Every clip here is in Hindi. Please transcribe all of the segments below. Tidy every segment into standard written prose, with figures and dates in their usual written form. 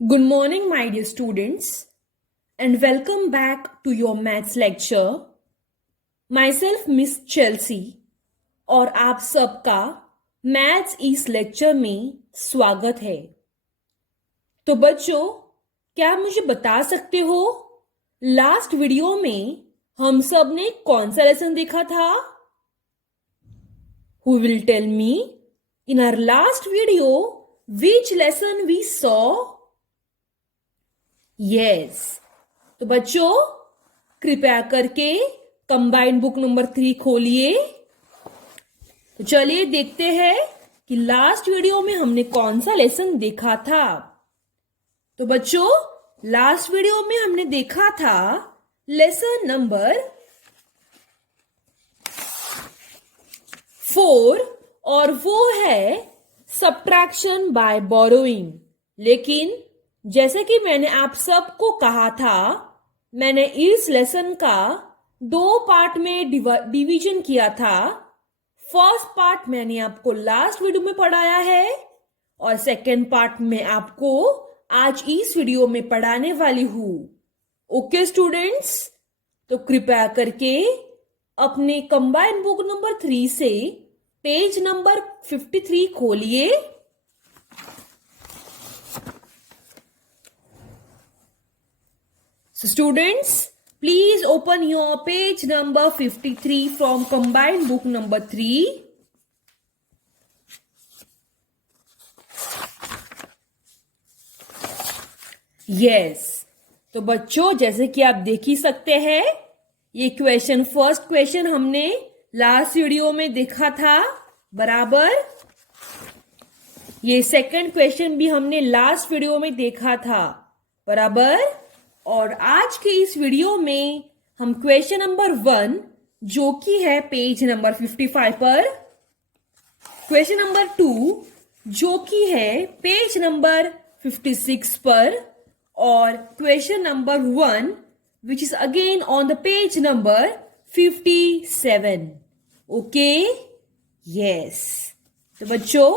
Good morning, my dear students, and welcome back to your maths lecture. Myself, Miss Chelsea, और आप सबका मैथ्स इस लेक्चर में स्वागत है। तो बच्चों, क्या आप मुझे बता सकते हो लास्ट वीडियो में हम सब ने कौन सा लेसन देखा था? Who will tell me in our last video which lesson we saw? Yes तो बच्चों कृपया करके कंबाइंड बुक नंबर 3 खोलिए। तो चलिए देखते हैं कि लास्ट वीडियो में हमने कौन सा लेसन देखा था। तो बच्चों लास्ट वीडियो में हमने देखा था लेसन नंबर 4 और वो है सब्ट्रैक्शन बाय बोरोइंग। लेकिन जैसे कि मैंने आप सबको कहा था, मैंने इस लेसन का 2 पार्ट में डिवीजन किया था। फर्स्ट पार्ट मैंने आपको लास्ट वीडियो में पढ़ाया है और सेकेंड पार्ट में आपको आज इस वीडियो में पढ़ाने वाली हूं। ओके स्टूडेंट्स, तो कृपया करके अपने कंबाइंड बुक नंबर 3 से पेज नंबर 53 खोलिए। So students, please open your page number 53 from combined book number 3. Yes. तो बच्चों जैसे कि आप देख ही सकते हैं, ये फर्स्ट क्वेश्चन हमने लास्ट वीडियो में देखा था, बराबर। ये सेकंड क्वेश्चन भी हमने लास्ट वीडियो में देखा था, बराबर। और आज के इस वीडियो में हम क्वेश्चन नंबर 1 जो कि है पेज नंबर 55 पर, क्वेश्चन नंबर 2 जो कि है पेज नंबर 56 पर, और question number 1 which is again on the page number 57। Okay, yes. तो बच्चों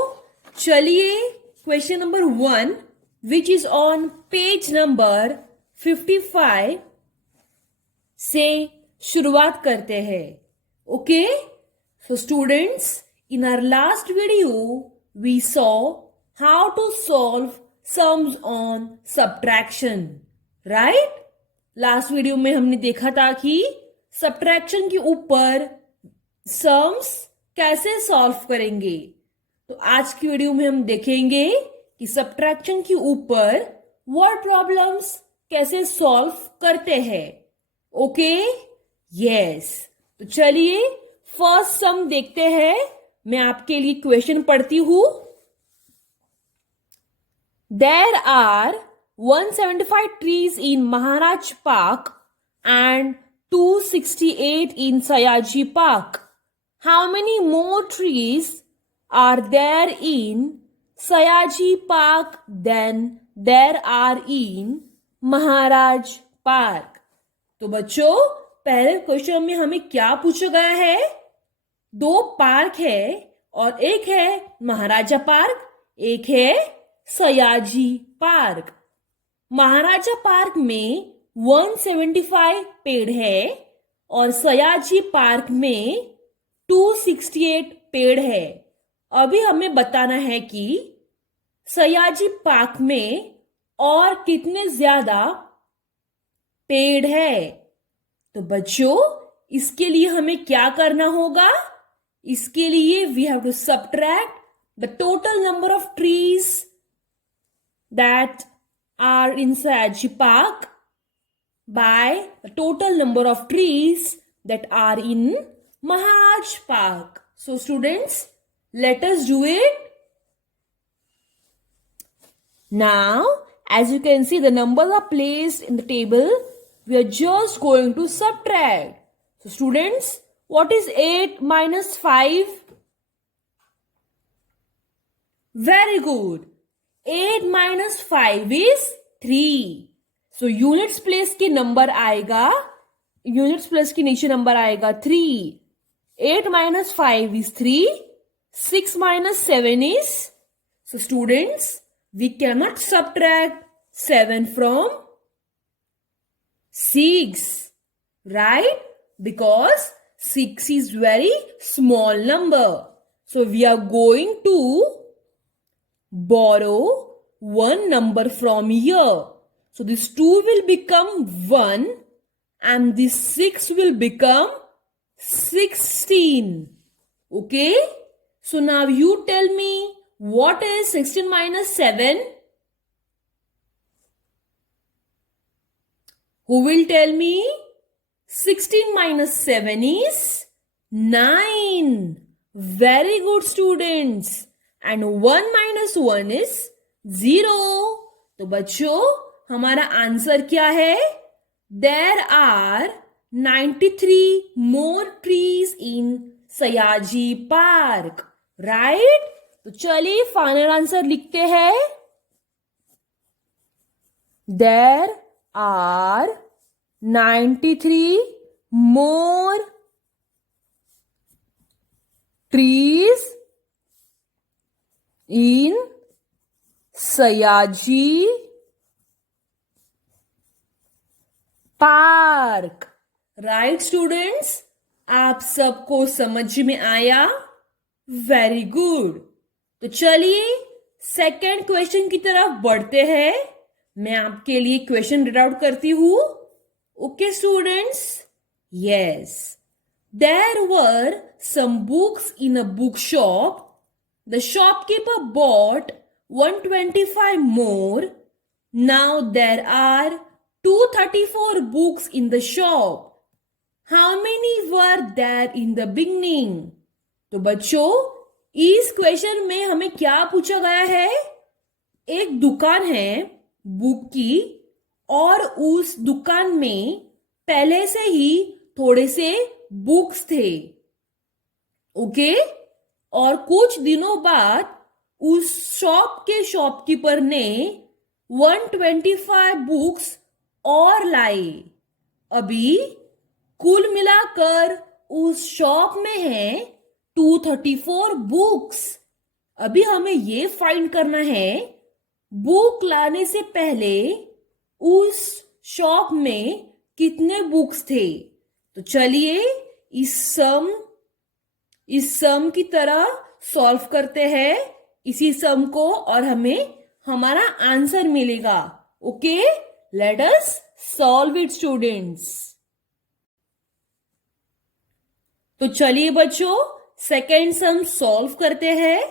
चलिए question number 1 which is on page number 55 से शुरुआत करते हैं। Okay, so students, in our last video we saw how to solve sums on subtraction, right. Last video में हमने देखा था कि सब्ट्रैक्शन के ऊपर सम्स कैसे सॉल्व करेंगे। तो आज की वीडियो में हम देखेंगे कि सब्ट्रैक्शन के ऊपर वर्ड प्रॉब्लम्स कैसे सॉल्व करते हैं। Okay, yes. तो चलिए फर्स्ट सम देखते हैं। मैं आपके लिए क्वेश्चन पढ़ती हूं। There are 175 trees in Maharaj Park and 268 in Sayaji Park. How many more trees are there in Sayaji Park than there are in Maharaj park? तो बच्चों पहले क्वेश्चन में हमें क्या पूछा गया है? 2 पार्क है और एक है महाराजा पार्क, एक है सयाजी पार्क। महाराजा पार्क में 175 पेड़ है और सयाजी पार्क में 268 पेड़ है। अभी हमें बताना है कि सयाजी पार्क में और कितने ज्यादा पेड़ है। तो बच्चों इसके लिए हमें क्या करना होगा? इसके लिए we have to subtract the total number of trees that are in Sayaji park by the total number of trees that are in Maharaj park. So students, let us do it now. As you can see, the numbers are placed in the table. We are just going to subtract. So students, what is 8 minus 5? Very good. 8 minus 5 is 3. So units place के number आएगा, units place के नीचे number आएगा 3. 8 minus 5 is 3. 6 minus 7 is, so students, we cannot subtract 7 from 6, right? Because 6 is very small number. So we are going to borrow one number from here. So this 2 will become 1 and this 6 will become 16. Okay? So now you tell me what is 16 minus 7? Who will tell me? 16 minus 7 is 9. Very good students. And 1 minus 1 is 0. तो बच्चों हमारा आंसर क्या है? There are 93 more trees in Sayaji park. Right? तो चलिए फाइनल आंसर लिखते हैं. There are 93 more trees in Sayaji park. Right students, आप सबको समझ में आया? Very good. तो चलिए सेकेंड क्वेश्चन की तरफ बढ़ते हैं. मैं आपके लिए क्वेश्चन रीड आउट करती हूं. Okay students? Yes. There were some books in a book shop. The shopkeeper bought 125 more. Now there are 234 books in the shop. How many were there in the beginning? तो बच्चों इस क्वेश्चन में हमें क्या पूछा गया है? एक दुकान है बुक की और उस दुकान में पहले से ही थोड़े से बुक्स थे. ओके? और कुछ दिनों बाद उस शॉप के शॉपकीपर ने 125 बुक्स और लाए. अभी कुल मिलाकर उस शॉप में है 234 बुक्स. अभी हमें ये फाइंड करना है बुक लाने से पहले उस शॉप में कितने बुक्स थे. तो चलिए इस सम की तरह सॉल्व करते हैं इसी सम को और हमें हमारा आंसर मिलेगा. Okay, let us solve it students. तो चलिए बच्चों सेकेंड सम सॉल्व करते हैं.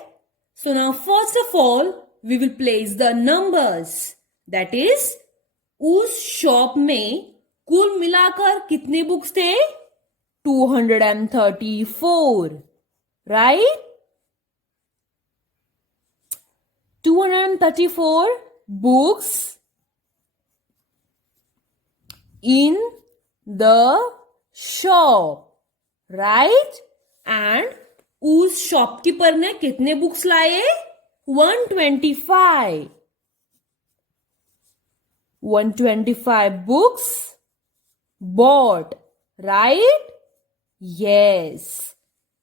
So now first of all we will place the numbers. That is उस शॉप में कुल मिलाकर कितने बुक्स थे? 234. Right? 234 books in the shop. Right? And उस शॉपकीपर ने कितने बुक्स लाए? 125. 125 books bought. Right? Yes.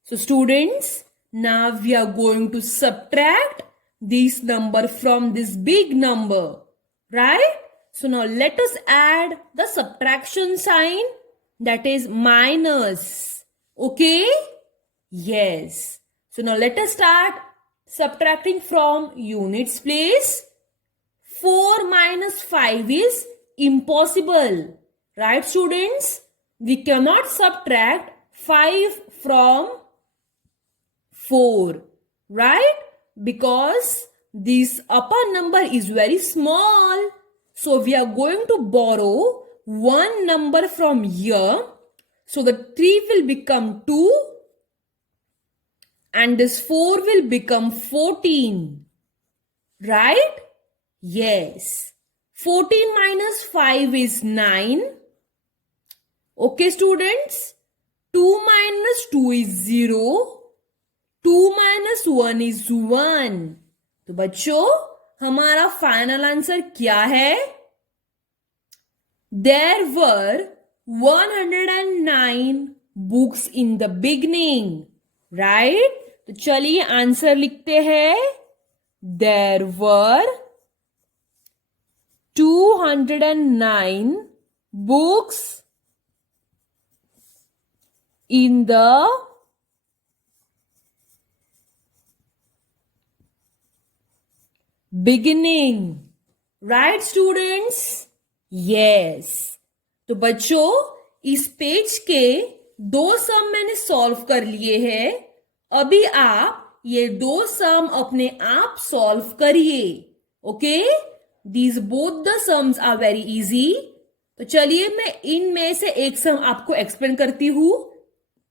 So students, now we are going to subtract this number from this big number. Right? So now let us add the subtraction sign, that is minus. Okay? Yes. So now let us start subtracting from units place. 4 minus 5 is impossible. Right students? We cannot subtract 5 from 4. Right? Because this upper number is very small. So we are going to borrow one number from here. So the 3 will become 2 and this 4 will become 14. Right? Yes. 14 minus 5 is 9. Okay students? 2 minus 2 is 0. 2 minus 1 is 1. तो बच्चों हमारा फाइनल आंसर क्या है? There were 109 books in the beginning. Right? तो चलिए आंसर लिखते हैं. There were 209 books in the beginning. Right, students? Yes. तो बच्चों, इस पेज के 2 सम मैंने सॉल्व कर लिए हैं. अभी आप ये 2 सम अपने आप सॉल्व करिए. Okay? These both the sums are very easy. तो चलिए मैं इनमें से एक सम आपको एक्सप्लेन करती हूँ.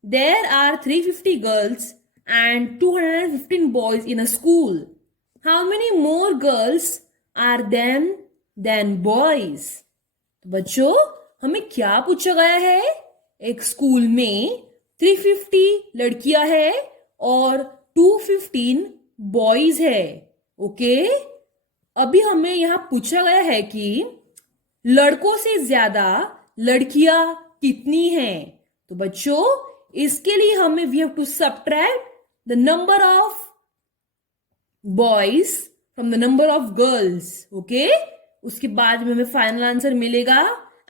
There are 350 girls and 215 boys in a school. How many more girls are than boys? बच्चों, हमें क्या पूछा गया है? एक स्कूल में 350 लड़कियां है और 215 बॉयज है. ओके? अभी हमें यहां पूछा गया है कि लड़कों से ज्यादा लड़कियां कितनी हैं? तो बच्चों, इसके लिए हमें we have to subtract the number of boys from the number of girls. Okay? उसके बाद में हमें फाइनल आंसर मिलेगा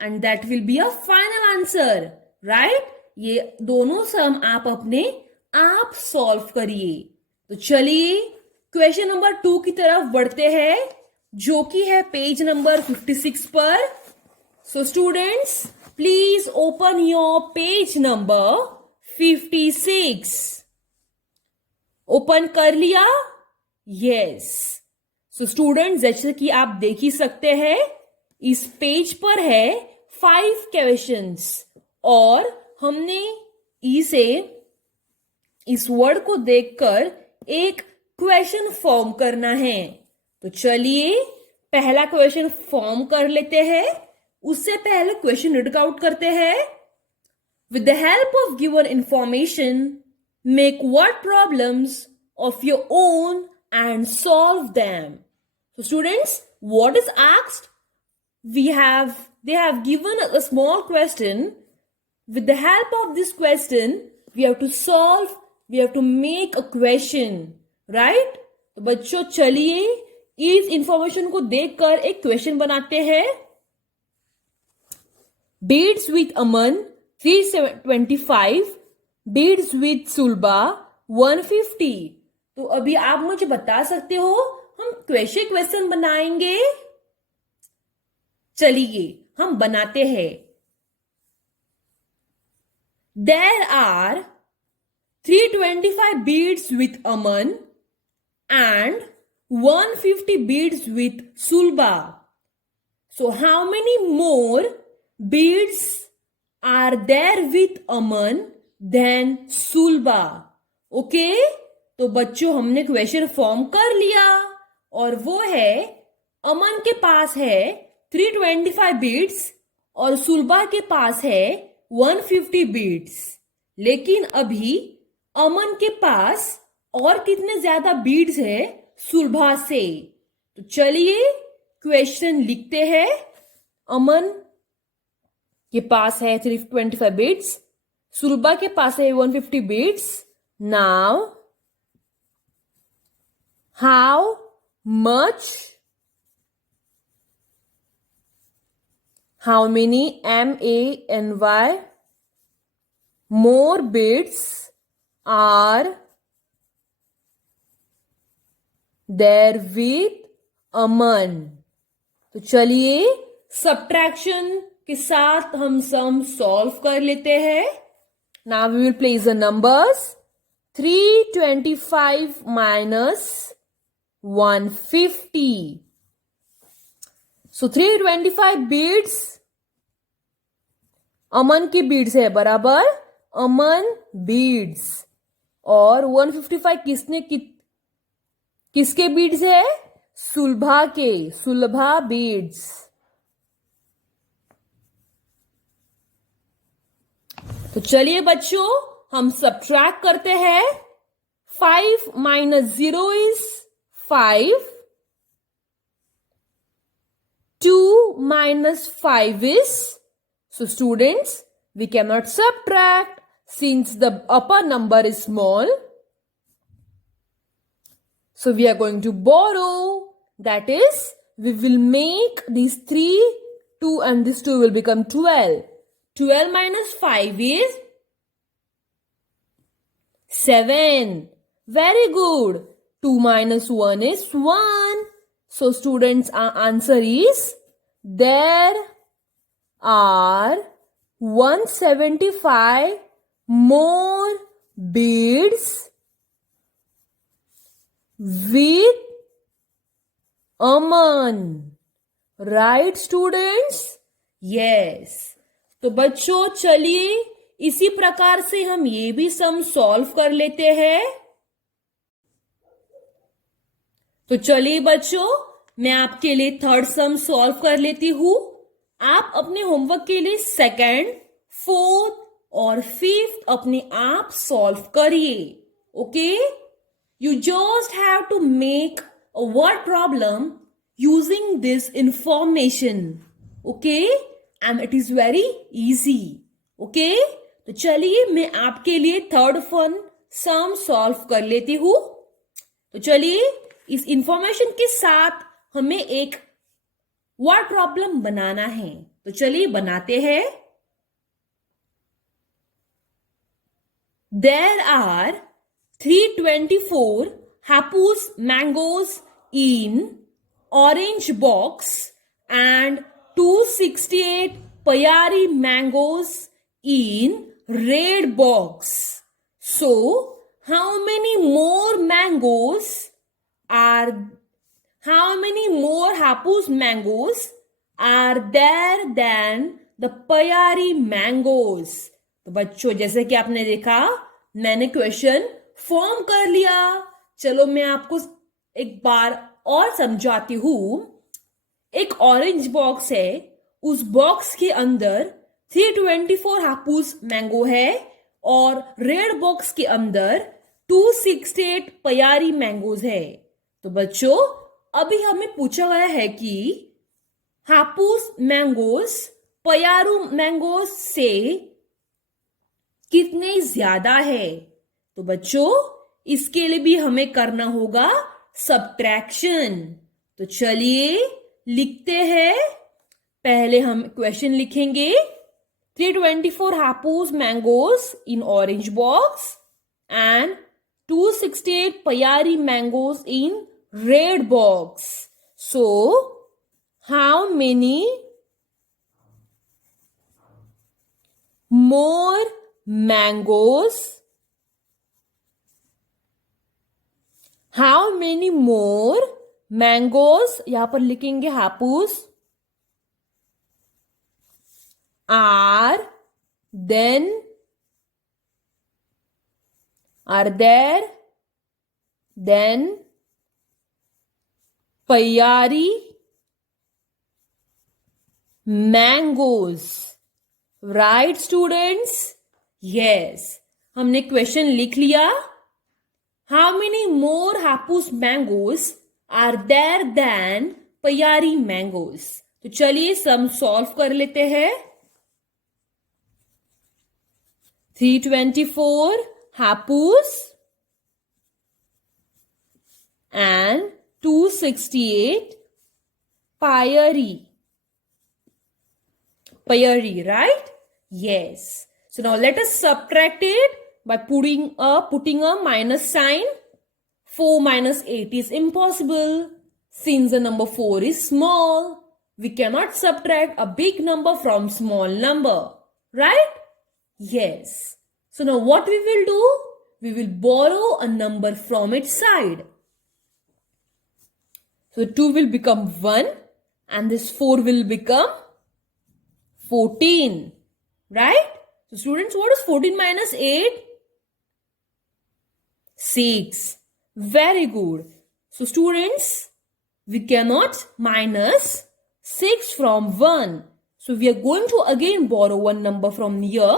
and that will be a final answer. Right? ये दोनों सम आप अपने आप सॉल्व करिए. तो चलिए क्वेश्चन नंबर 2 की तरफ बढ़ते हैं, जो कि है पेज नंबर 56 पर. So students, please open your page number 56. Open कर लिया? यस. सो स्टूडेंट्स, जैसे कि आप देख ही सकते हैं, इस पेज पर है 5 क्वेश्चंस और हमने इस वर्ड को देखकर एक क्वेश्चन फॉर्म करना है. तो चलिए पहला क्वेश्चन फॉर्म कर लेते हैं. उससे पहले क्वेश्चन रीड आउट करते हैं. With the help of given information make word problems of your own and solve them. So students, what is asked? They have given a small question. With the help of this question, we have to make a question. Right? तो बच्चों चलिए इस इंफॉर्मेशन को देखकर एक क्वेश्चन बनाते हैं. Beads with Aman 325, beads with Sulba 150. तो अभी आप मुझे बता सकते हो हम कैसे क्वेश्चन बनाएंगे? चलिए हम बनाते हैं. There are 325 beads with Aman and 150 beads with Sulba. So how many more beads are there with Aman than Sulba? Okay? तो बच्चों हमने क्वेश्चन फॉर्म कर लिया और वो है अमन के पास है 325 बीट्स और सुलभा के पास है 150 बीट्स. लेकिन अभी अमन के पास और कितने ज्यादा बीट्स है सुलभा से? तो चलिए क्वेश्चन लिखते हैं. अमन के पास है 325 बीट्स, सुलभा के पास है 150 beats. Now how many MANY more beads are there with Aman? तो चलिए सब्ट्रैक्शन के साथ हम सम सॉल्व कर लेते हैं. Now we will place the numbers. 325 minus 150. So 325 beads अमन की बीड्स है बराबर अमन बीड्स और 155 किसके बीड्स है? सुलभा बीड्स. तो चलिए बच्चों हम सब्ट्रैक्ट करते हैं. 5 minus 0 is 5. 2 minus 5 is, so students, we cannot subtract since the upper number is small. So we are going to borrow, that is we will make these 3, 2 and this 2 will become 12. 12 minus 5 is 7. Very good. 2 minus 1 is 1. So students, our answer is there are 175 more beads with aman. Right students? Yes. तो बच्चों चलिए इसी प्रकार से हम ये भी सम सॉल्व कर लेते हैं. तो चलिए बच्चों, मैं आपके लिए थर्ड सम सॉल्व कर लेती हूं. आप अपने होमवर्क के लिए सेकंड, फोर्थ और फिफ्थ अपने आप सॉल्व करिए. Okay, you just have to make a word problem using this information. Okay, and it is very easy. Okay, तो चलिए मैं आपके लिए थर्ड फन सम सॉल्व कर लेती हूं. तो चलिए इस इंफॉर्मेशन के साथ हमें एक वर्ड प्रॉब्लम बनाना है. तो चलिए बनाते हैं. There are 324 Hapu's mangoes in orange box and 268 Payari mangoes in red box. So, how many more Hapu's mangoes are there than the Payari mangoes? तो बच्चों जैसे कि आपने देखा मैंने क्वेश्चन फॉर्म कर लिया. चलो मैं आपको एक बार और समझाती हूं. एक ऑरेंज बॉक्स है, उस बॉक्स के अंदर 324 हापुस मैंगो है और रेड बॉक्स के अंदर 268 पयारी मैंगोज है. तो बच्चों अभी हमें पूछा गया है कि हापुस मैंगोज पयारू मैंगोज से कितने ज्यादा है. तो बच्चों इसके लिए भी हमें करना होगा सब्ट्रैक्शन. तो चलिए लिखते हैं. पहले हम क्वेश्चन लिखेंगे. 324 Hapus mangoes in orange box and 268 payari mangoes in red box. So, how many more mangoes? How many more mangoes? यहां पर लिखेंगे हापुस are there then payari mangoes. Right students? Yes, हमने क्वेश्चन लिख लिया. How many more hapus mangoes are there than payari mangoes? तो चलिए सम सॉल्व कर लेते हैं. 324 hapus and 268 payari, right? Yes. So now let us subtract it by putting a minus sign. 4 minus 8 is impossible. Since the number 4 is small, we cannot subtract a big number from small number, right? Yes. So now what we will do? We will borrow a number from its side. So 2 will become 1 and this 4 will become 14, right? So students, what is 14 minus 8? 6. Very good. So students, we cannot minus 6 from 1. So we are going to again borrow one number from here.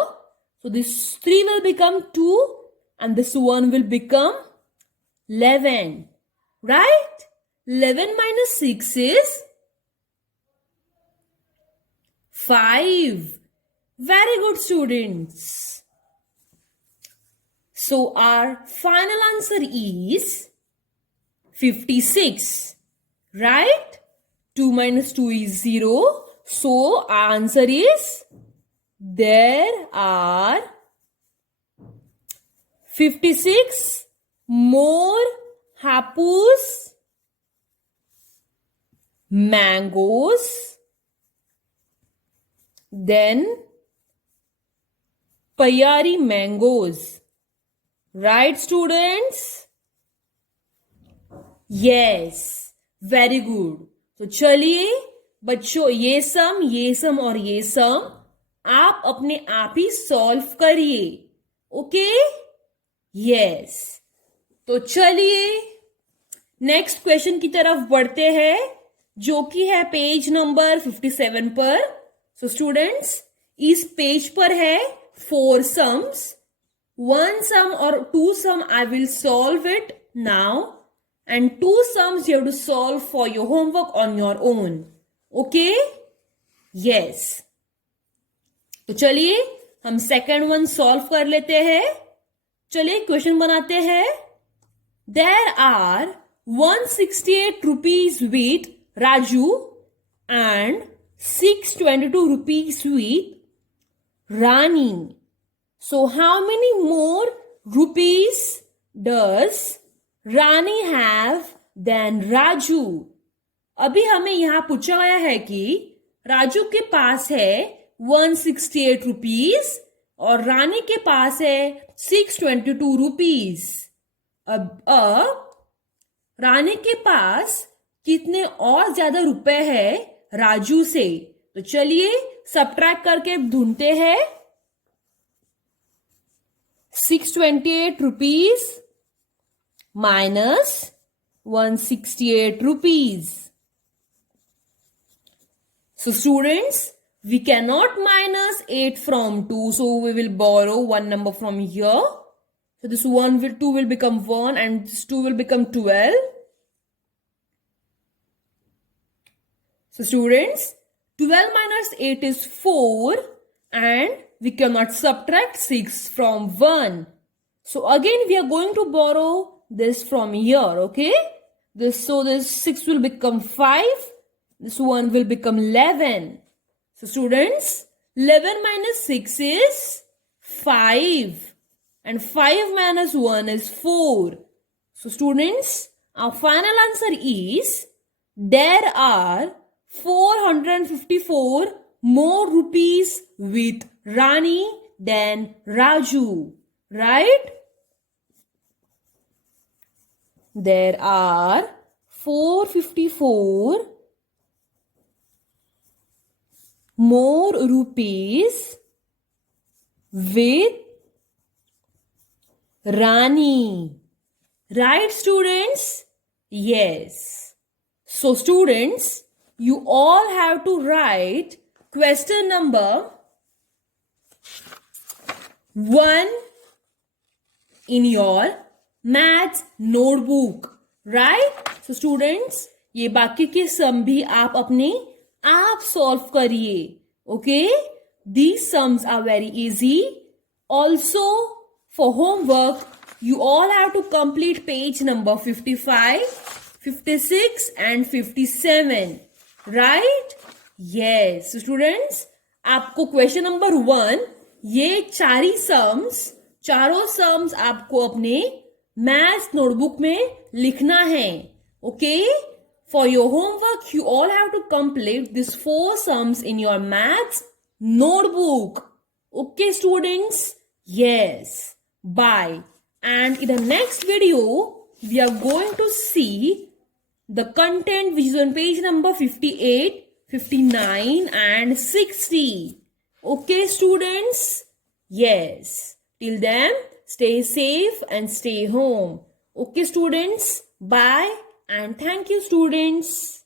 So this 3 will become 2 and this 1 will become 11. Right? 11 minus 6 is 5. Very good students. So our final answer is 56. Right? 2 minus 2 is 0. So our answer is there are 56 more hapus mangoes than payari mangoes. Right, students? Yes, very good. तो चलिए बच्चों, ये सम और ये सम आप अपने आप ही सॉल्व करिए. ओके? यस. तो चलिए नेक्स्ट क्वेश्चन की तरफ बढ़ते हैं, जो कि है पेज नंबर 57 पर. सो स्टूडेंट्स, इस पेज पर है 4 sums. 1 sum or 2 sum I will solve it now, and 2 sums you have to solve for your homework on your own. Okay? Yes. तो चलिए हम सेकेंड वन सॉल्व कर लेते हैं. चलिए क्वेश्चन बनाते हैं. There are 168 rupees with Raju and 622 rupees with Rani. So how many more rupees does Rani have than Raju? अभी हमें यहां पूछा गया है कि राजू के पास है 168 रुपीज और रानी के पास है 622 रुपीज. अब रानी के पास कितने और ज्यादा रुपए है राजू से? तो चलिए सबट्रैक्ट करके ढूंढते हैं. 628 rupees minus 168 rupees. So students, we cannot minus 8 from 2, so we will borrow one number from here. So this 2 will become 1 and this 2 will become 12. So students, 12 minus 8 is 4 and we cannot subtract 6 from 1. So again we are going to borrow this from here, okay? This 6 will become 5. This 1 will become 11. So students, 11 minus 6 is 5. And 5 minus 1 is 4. So students, our final answer is there are 454 more rupees with Rani than Raju. Right? There are 454 more rupees with Rani. Right, students? Yes. So students, you all have to write question number 1 in your maths notebook. Right? So students, ये बाकी के सम भी आप अपने आप सॉल्व करिए. Okay? These sums are very easy. Also, for homework, you all have to complete page number 55, 56 and 57. Right? Yes. So students, आपको क्वेश्चन नंबर 1, ये चारों सम्स आपको अपने मैथ्स नोटबुक में लिखना है. Okay? For your homework, you all have to complete these 4 sums in your maths notebook. Okay, students? Yes. Bye. And in the next video, we are going to see the content which is on page number 58, 59 and 60. Okay, students? Yes. Till then, stay safe and stay home. Okay, students? Bye. And thank you, students.